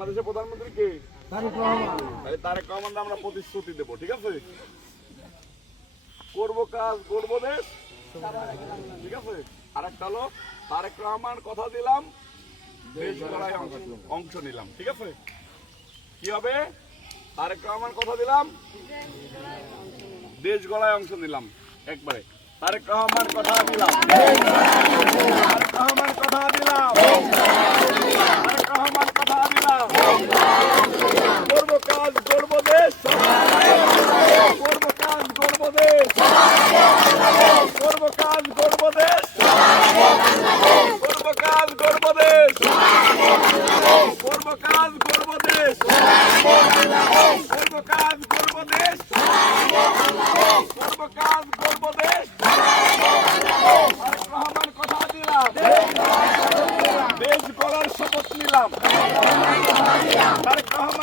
বাংলাদেশের প্রধানমন্ত্রী কে? তারেক রহমান। তারেক রহমান আমরা প্রতিশ্রুতি দেব, ঠিক আছে? করব কাজ, করব দেশ, ঠিক আছে? আরেকটা হলো তারেক রহমান কথা দিলাম, দেশ গড়ায় অংশ নিলাম, ঠিক আছে? কি হবে? তারেক রহমান কথা দিলাম, দেশ গড়ায় অংশ নিলাম। একবারে তারেক রহমান কথা দিলাম, তারেক রহমান কথা দিলাম, তারেক রহমান কথা দিলাম, করব কাজ, করব দেশ, করব কাজ, করব দেশ, করব কাজ, করব দেশ, করব কাজ, করব দেশ, করব কাজ, করব দেশ, করব কাজ, করব দেশ, করব কাজ, করব দেশ। তারেক রহমান কথা দিলাম, দেশ গড়ার শপথ নিলাম। তারেক রহমান